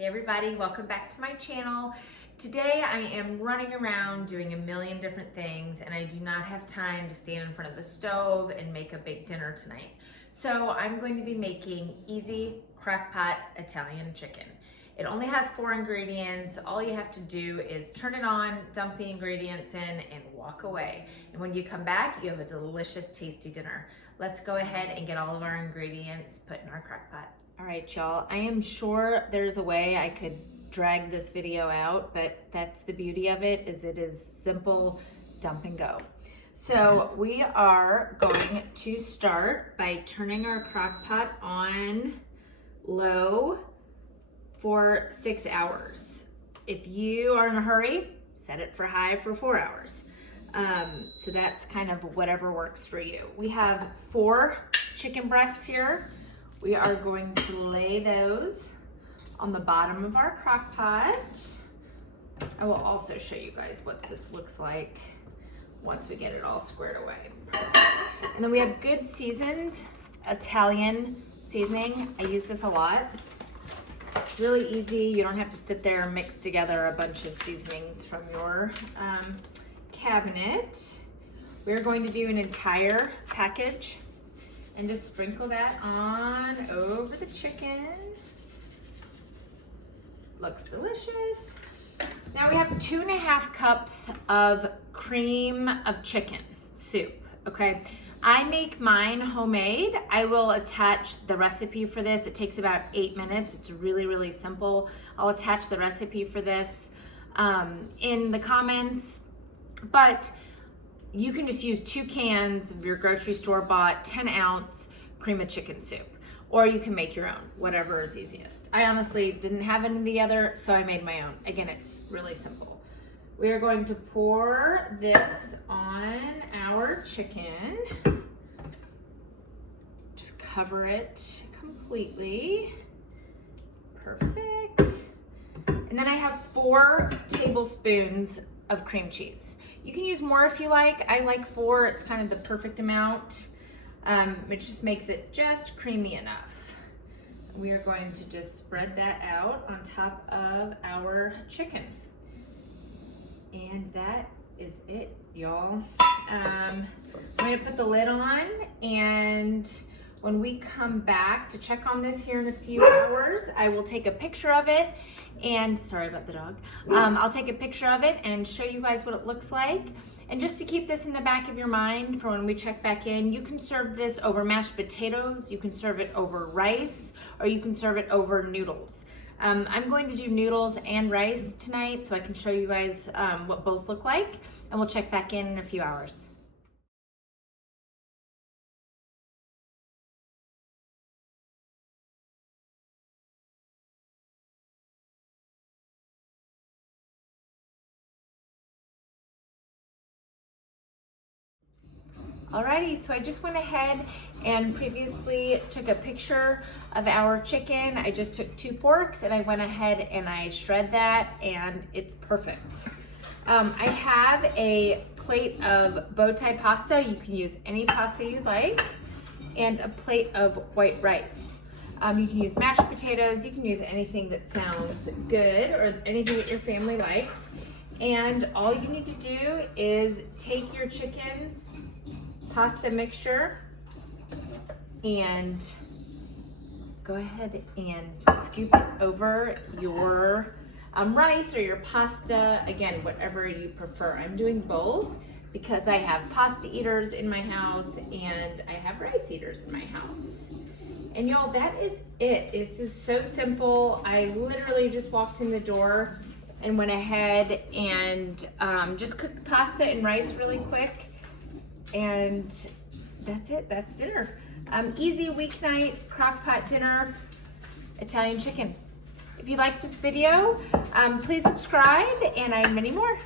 Hey everybody, welcome back to my channel. Today I am running around doing a million different things and I do not have time to stand in front of the stove and make a big dinner tonight. So I'm going to be making easy crock pot Italian chicken. It only has 4 ingredients. All you have to do is turn it on, dump the ingredients in, and walk away. And when you come back, you have a delicious, tasty dinner. Let's go ahead and get all of our ingredients put in our crock pot. All right, y'all, I am sure there's a way I could drag this video out, but that's the beauty of it, is it is simple, dump and go. So we are going to start by turning our crock pot on low for 6 hours. If you are in a hurry, set it for high for 4 hours. So that's kind of whatever works for you. We have 4 chicken breasts here. We are going to lay those on the bottom of our crock pot. I will also show you guys what this looks like once we get it all squared away. And then we have good seasoned Italian seasoning. I use this a lot. It's really easy. You don't have to sit there and mix together a bunch of seasonings from your cabinet. We're going to do an entire package and just sprinkle that on over the chicken. Looks delicious. Now we have 2.5 cups of cream of chicken soup, okay? I make mine homemade. I will attach the recipe for this. It takes about 8 minutes. It's really, really simple. I'll attach the recipe for this in the comments, but you can just use 2 cans of your grocery store bought 10-ounce cream of chicken soup, or you can make your own, whatever is easiest. I honestly didn't have any of the other, so I made my own. Again, it's really simple. We are going to pour this on our chicken. Just cover it completely. Perfect. And then I have 4 tablespoons of cream cheese. You can use more if you like. I like 4, it's kind of the perfect amount. It just makes it just creamy enough. We are going to just spread that out on top of our chicken. And that is it, y'all. I'm gonna put the lid on, and when we come back to check on this here in a few hours, I will take a picture of it. And sorry about the dog. I'll take a picture of it and show you guys what it looks like. And just to keep this in the back of your mind for when we check back in, you can serve this over mashed potatoes, you can serve it over rice, or you can serve it over noodles. I'm going to do noodles and rice tonight so I can show you guys what both look like, and we'll check back in a few hours. Alrighty, so I just went ahead and previously took a picture of our chicken. I just took 2 forks and I went ahead and I shred that, and it's perfect. I have a plate of bow tie pasta. You can use any pasta you like, and a plate of white rice. You can use mashed potatoes. You can use anything that sounds good or anything that your family likes. And all you need to do is take your chicken pasta mixture and go ahead and scoop it over your rice or your pasta, again, whatever you prefer. I'm doing both because I have pasta eaters in my house and I have rice eaters in my house. And y'all, that is it. This is so simple. I literally just walked in the door and went ahead and just cooked pasta and rice really quick. And that's it, that's dinner. Easy weeknight crock pot dinner, Italian chicken. If you like this video, please subscribe, and I have many more.